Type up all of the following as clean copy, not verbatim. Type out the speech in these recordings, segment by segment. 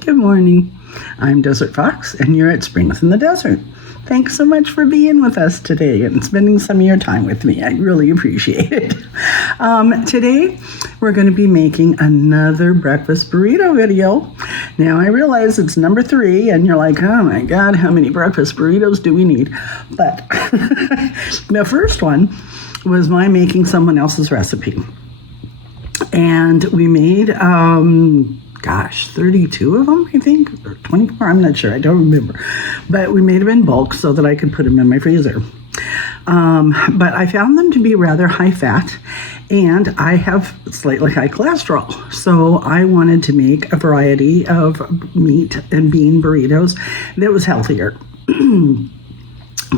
Good morning. I'm Desert Fox, and you're at Springs in the Desert. Thanks so much for being with us today and spending some of your time with me. I really appreciate it. Today, we're going to be making another breakfast burrito video. Now, I realize it's number 3, and you're like, oh my God, how many breakfast burritos do we need? But the first one was my making someone else's recipe. And we made 32 of them, I think, or 24, I'm not sure, I don't remember. But we made them in bulk so that I could put them in my freezer. But I found them to be rather high fat, and I have slightly high cholesterol. So I wanted to make a variety of meat and bean burritos that was healthier.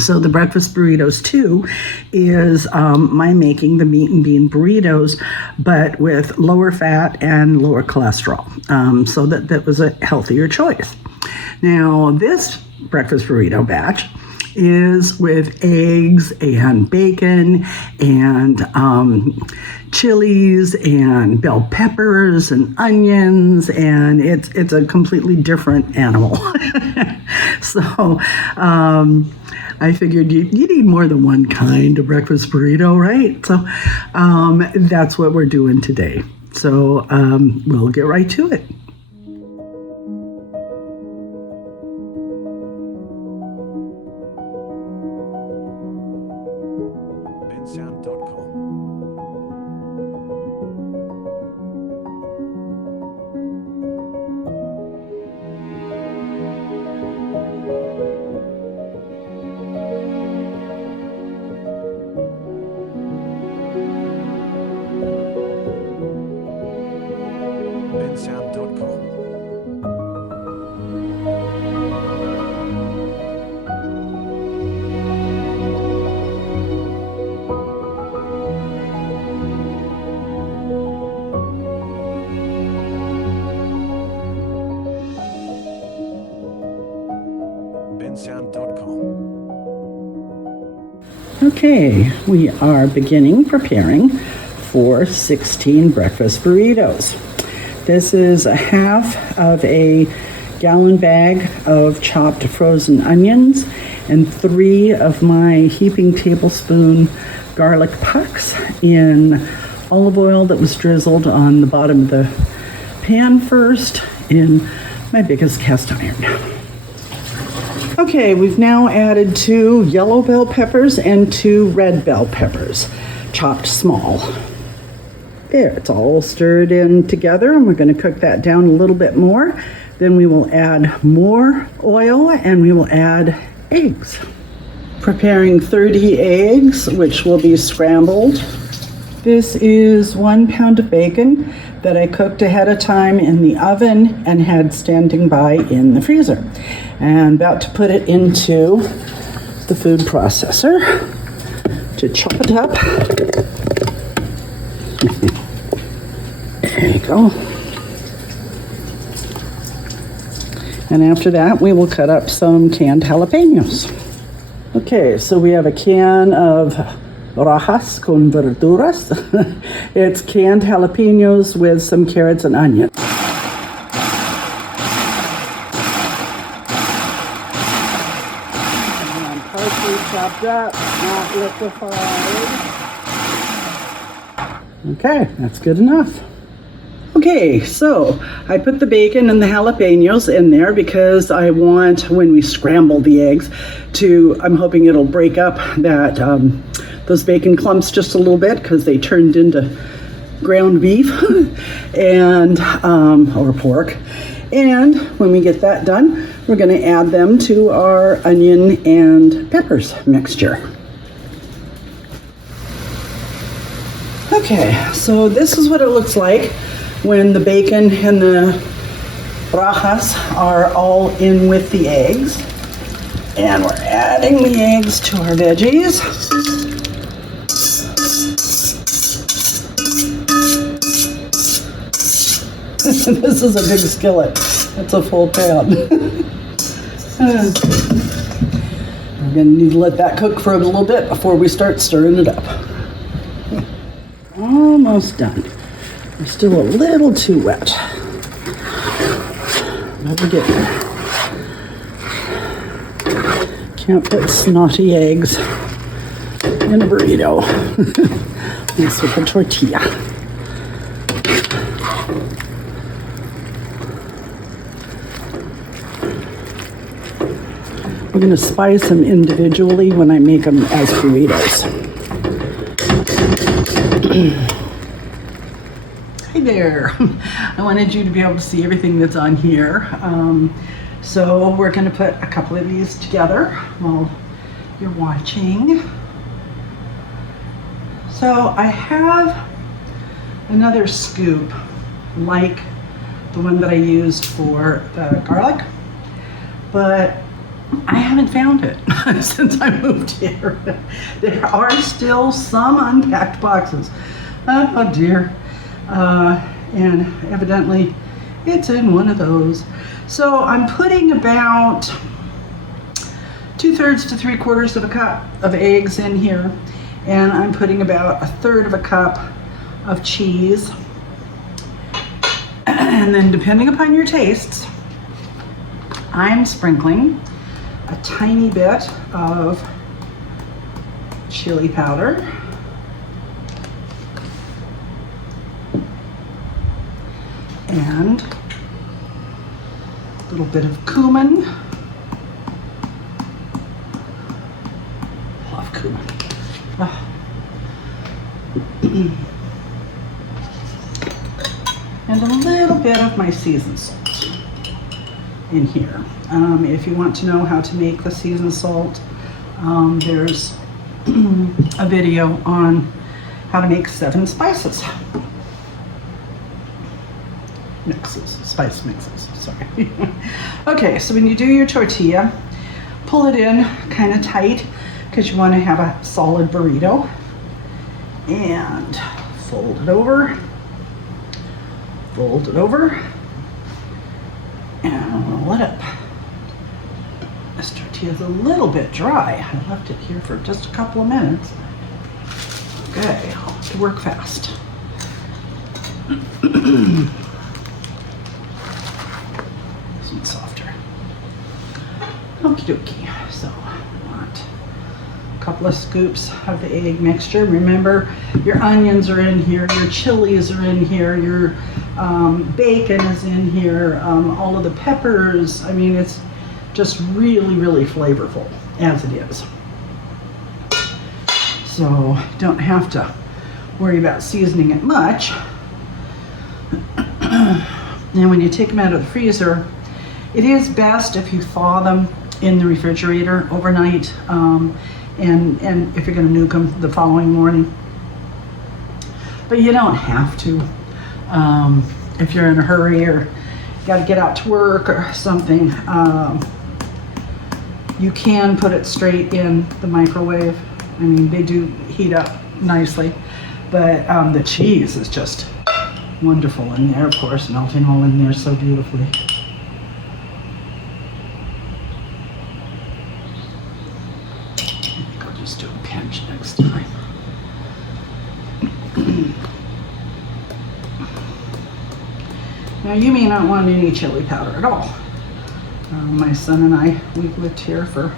So the breakfast burritos too is my making the meat and bean burritos, but with lower fat and lower cholesterol. So that was a healthier choice. Now this breakfast burrito batch is with eggs and bacon and chilies and bell peppers and onions, and it's a completely different animal. So I figured you need more than one kind of breakfast burrito, right? So that's what we're doing today. So we'll get right to it. Okay, we are beginning preparing for 16 breakfast burritos. This is a half of a gallon bag of chopped frozen onions and 3 of my heaping tablespoon garlic pucks in olive oil that was drizzled on the bottom of the pan first in my biggest cast iron. Okay, we've now added 2 yellow bell peppers and 2 red bell peppers, chopped small. There, it's all stirred in together, and we're going to cook that down a little bit more. Then we will add more oil, and we will add eggs. Preparing 30 eggs, which will be scrambled. This is 1 pound of bacon that I cooked ahead of time in the oven and had standing by in the freezer. And about to put it into the food processor to chop it up. There you go. And after that, we will cut up some canned jalapeños. Okay, so we have a can of rajas con verduras. It's canned jalapeños with some carrots and onions. And parsley chopped up, not liquefied. Okay, that's good enough. Okay, so I put the bacon and the jalapeños in there because I want, when we scramble the eggs, I'm hoping it'll break up that those bacon clumps just a little bit because they turned into ground beef and or pork. And when we get that done, we're going to add them to our onion and peppers mixture. Okay, so this is what it looks like when the bacon and the rajas are all in with the eggs. And we're adding the eggs to our veggies. This is a big skillet. It's a full pan. We're gonna need to let that cook for a little bit before we start stirring it up. Almost done. We're still a little too wet. Never get there. Can't put snotty eggs in a burrito. At least with a tortilla. I'm going to spice them individually when I make them as burritos. Hi there. I wanted you to be able to see everything that's on here. So we're going to put a couple of these together while you're watching. So I have another scoop like the one that I used for the garlic, but I haven't found it since I moved here. There are still some unpacked boxes. Oh dear. And evidently it's in one of those. So I'm putting about 2/3 to 3/4 of a cup of eggs in here. And I'm putting about 1/3 of a cup of cheese. And then depending upon your tastes, I'm sprinkling a tiny bit of chili powder. And a little bit of cumin. Love cumin. Oh. And a little bit of my seasoned salt in here. If you want to know how to make the seasoned salt, there's a video on how to make 7 spices. Spice mixes, sorry. Okay, so when you do your tortilla, pull it in kind of tight because you want to have a solid burrito. And fold it over, and roll it up. This tortilla is a little bit dry. I left it here for just a couple of minutes. Okay, I'll have to work fast. This one's softer. Okie dokie. So I want a couple of scoops of the egg mixture. Remember, your onions are in here, your chilies are in here, your bacon is in here, all of the peppers. I mean, it's just really, really flavorful as it is. So don't have to worry about seasoning it much. And when you take them out of the freezer, it is best if you thaw them in the refrigerator overnight, and if you're going to nuke them the following morning. But you don't have to. If you're in a hurry or got to get out to work or something, you can put it straight in the microwave. I mean, they do heat up nicely, but the cheese is just wonderful in there, of course, melting all in there so beautifully. I'll just do a pinch next time. Now, you may not want any chili powder at all. My son and I, we've lived here for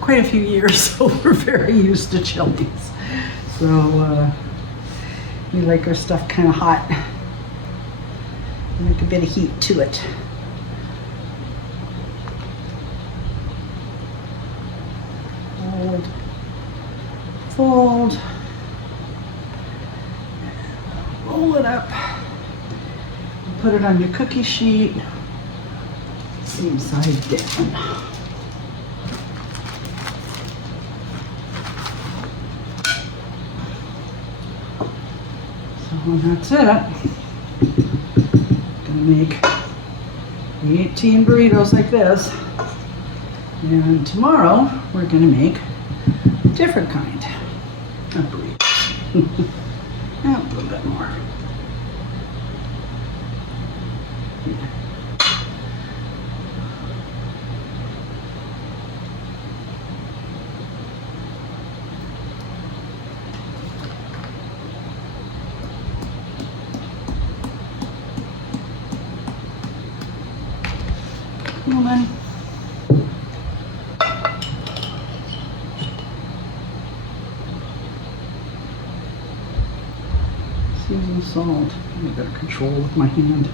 quite a few years, so we're very used to chilies. So we like our stuff kind of hot. Like a bit of heat to it. Fold, roll it up, put it on your cookie sheet, same side down. So that's it. Make 18 burritos like this, and tomorrow we're going to make a different kind of burritos. A little bit more. cumin. Seasoned salt. I better control with my hand.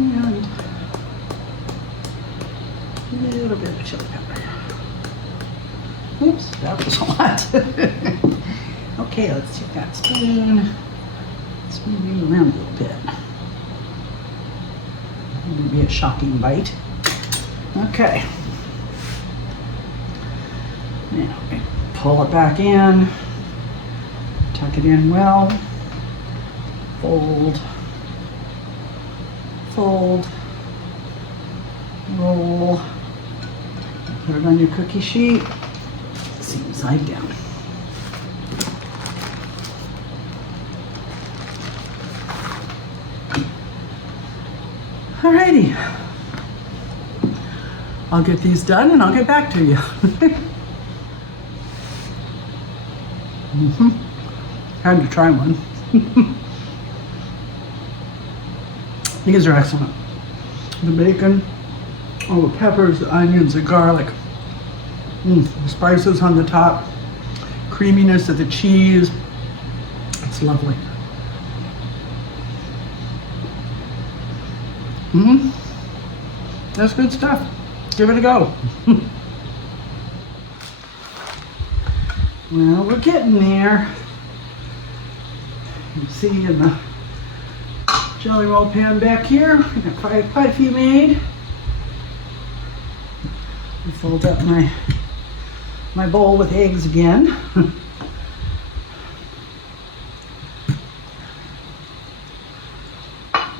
And a little bit of chili pepper. Oops, that was a lot. Okay, let's take that spoon. Let's move it around a little bit. It would be a shocking bite. Okay. Now we pull it back in, tuck it in well, fold, fold, roll, put it on your cookie sheet, seam side down. Alrighty, I'll get these done and I'll get back to you. Had to try one. These are excellent. The bacon, all the peppers, the onions, the garlic, the spices on the top, creaminess of the cheese. It's lovely. That's good stuff. Give it a go. Well, we're getting there. You can see in the jelly roll pan back here, I got quite a few made. I fold up my bowl with eggs again.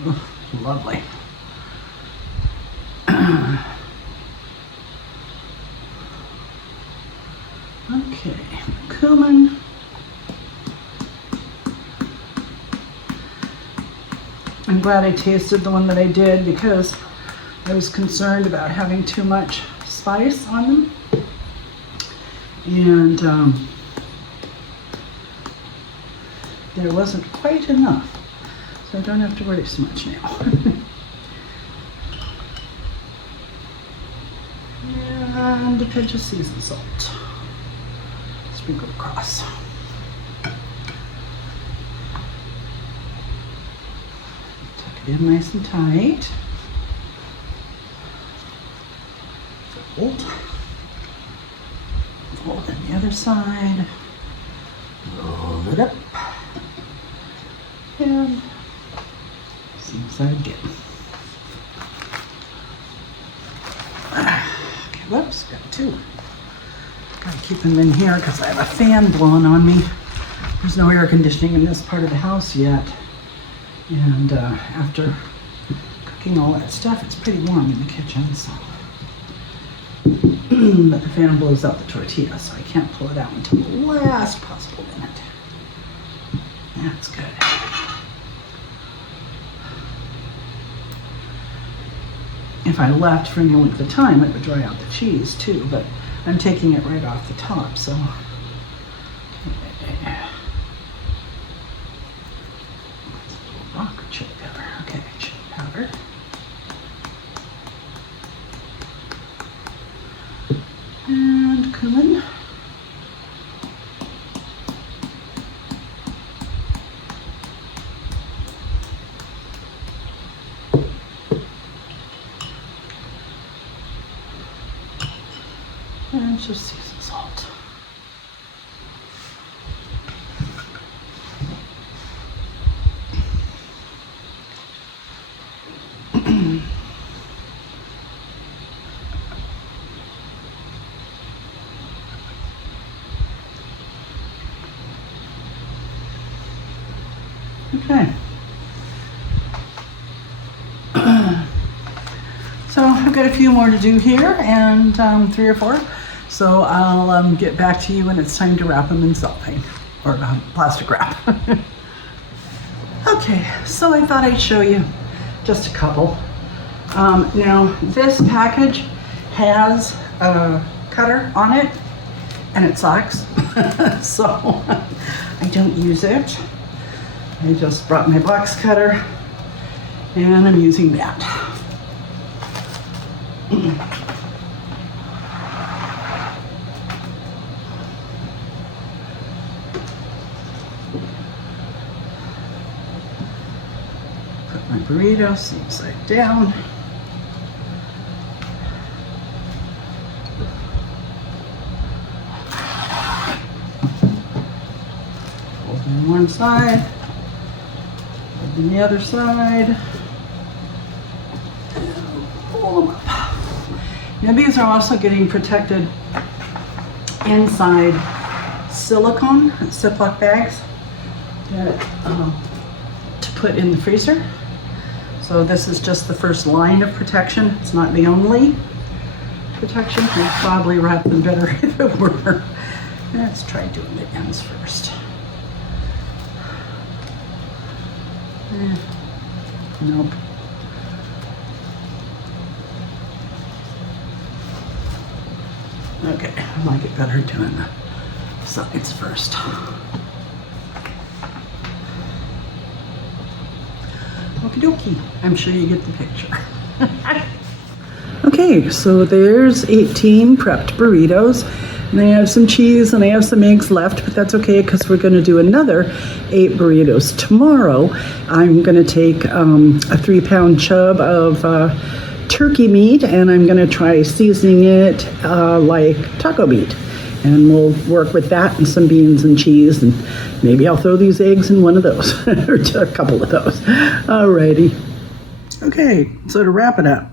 Oh, lovely. Okay, cumin. I'm glad I tasted the one that I did because I was concerned about having too much spice on them. And there wasn't quite enough. So I don't have to worry so much now. And a pinch of seasoned salt. Sprinkle across. Tuck it in nice and tight. Fold. Fold on the other side. Roll it up. And same side again. Okay, whoops, got two. Gotta keep them in here because I have a fan blowing on me. There's no air conditioning in this part of the house yet. And after cooking all that stuff, it's pretty warm in the kitchen, so. But the fan blows out the tortilla, so I can't pull it out until the last possible minute. That's good. If I left for any length of time, it would dry out the cheese too, but I'm taking it right off the top, so. Rock or chili pepper? Okay, chili powder. And cumin. And just seasoned salt. Okay. So I've got a few more to do here, and 3 or 4. So I'll get back to you when it's time to wrap them in cellophane or plastic wrap. Okay, so I thought I'd show you just a couple. Now this package has a cutter on it, and it sucks. so I don't use it. I just brought my box cutter and I'm using that. Put my burritos upside down. Open one side, open the other side. Pull them up. Now these are also getting protected inside silicone Ziploc bags that, to put in the freezer. So this is just the first line of protection. It's not the only protection. I'd probably wrap them better if it were. Let's try doing the ends first. Nope. Okay, I like it better doing the sides first. Okie dokie, I'm sure you get the picture. Okay, so there's 18 prepped burritos. And I have some cheese and I have some eggs left, but that's okay because we're going to do another 8 burritos tomorrow. I'm going to take a 3-pound chub of turkey meat and I'm going to try seasoning it like taco meat. And we'll work with that and some beans and cheese, and maybe I'll throw these eggs in one of those or a couple of those. Alrighty. Okay, so to wrap it up,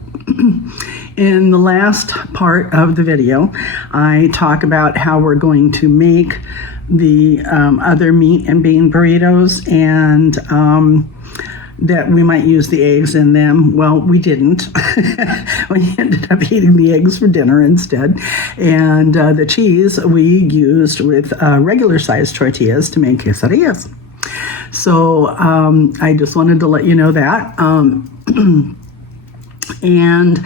in the last part of the video, I talk about how we're going to make the other meat and bean burritos, and that we might use the eggs in them. Well, we didn't. We ended up eating the eggs for dinner instead. And the cheese we used with regular sized tortillas to make quesadillas. So I just wanted to let you know that. And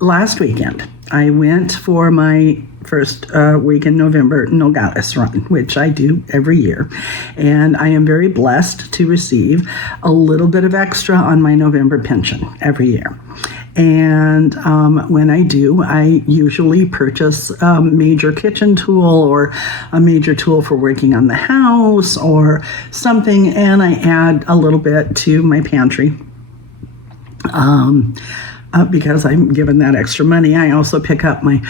last weekend, I went for my first week in November Nogales run, which I do every year. And I am very blessed to receive a little bit of extra on my November pension every year. And when I do, I usually purchase a major kitchen tool or a major tool for working on the house or something, and I add a little bit to my pantry. Because I'm given that extra money. I also pick up my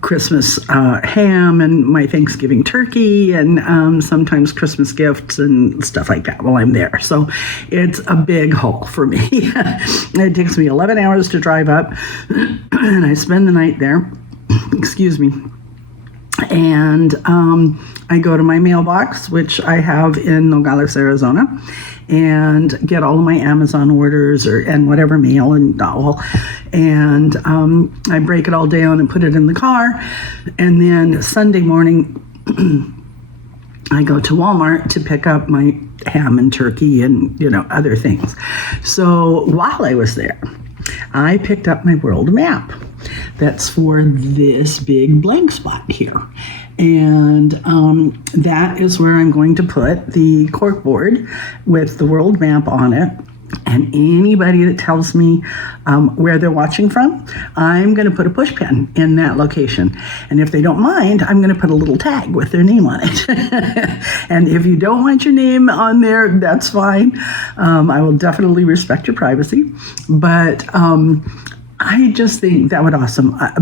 Christmas ham and my Thanksgiving turkey and sometimes Christmas gifts and stuff like that while I'm there. So it's a big haul for me. It takes me 11 hours to drive up and I spend the night there. Excuse me. And I go to my mailbox, which I have in Nogales, Arizona, and get all of my Amazon orders and whatever mail and all. And I break it all down and put it in the car. And then Sunday morning, I go to Walmart to pick up my ham and turkey and, other things. So while I was there, I picked up my world map. That's for this big blank spot here. And that is where I'm going to put the corkboard with the world map on it. And anybody that tells me where they're watching from, I'm going to put a push pin in that location. And if they don't mind, I'm going to put a little tag with their name on it. And if you don't want your name on there, that's fine. I will definitely respect your privacy. But I just think that would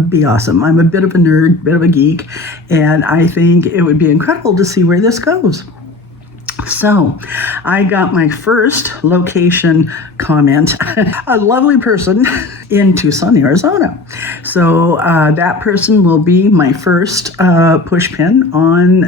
be awesome. I'm a bit of a nerd, bit of a geek, and I think it would be incredible to see where this goes. So I got my first location comment, a lovely person in Tucson, Arizona. So that person will be my first push pin on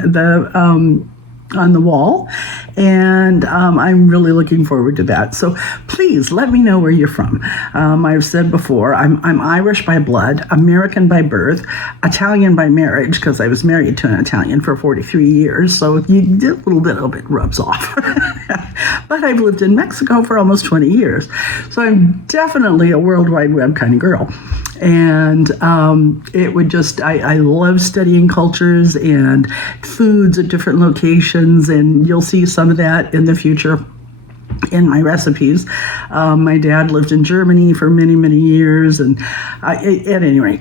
the wall, and I'm really looking forward to that. So please let me know where you're from. I've said before, I'm Irish by blood, American by birth, Italian by marriage, because I was married to an Italian for 43 years, so if you did a little bit of it rubs off. But I've lived in Mexico for almost 20 years, so I'm definitely a World Wide Web kind of girl. And it would just, I love studying cultures and foods at different locations, and you'll see some of that in the future in my recipes. My dad lived in Germany for many, many years, and at any rate,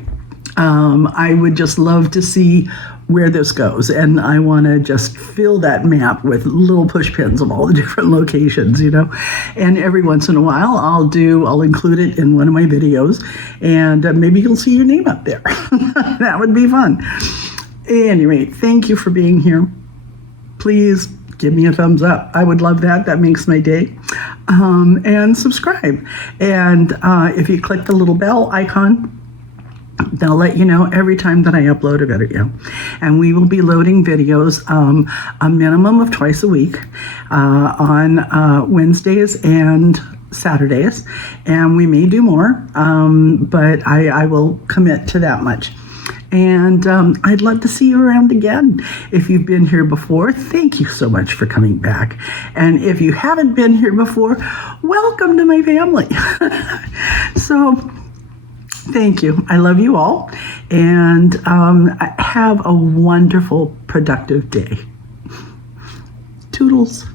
I would just love to see where this goes, and I want to just fill that map with little push pins of all the different locations, and every once in a while I'll include it in one of my videos, and maybe you'll see your name up there. That would be fun. At any rate, thank you for being here. Please give me a thumbs up. I would love that. That makes my day. And subscribe. And if you click the little bell icon, they'll let you know every time that I upload a video. And we will be loading videos a minimum of twice a week on Wednesdays and Saturdays. And we may do more, but I will commit to that much. And I'd love to see you around again. If you've been here before, thank you so much for coming back. And if you haven't been here before, welcome to my family. So, thank you. I love you all. And have a wonderful, productive day. Toodles.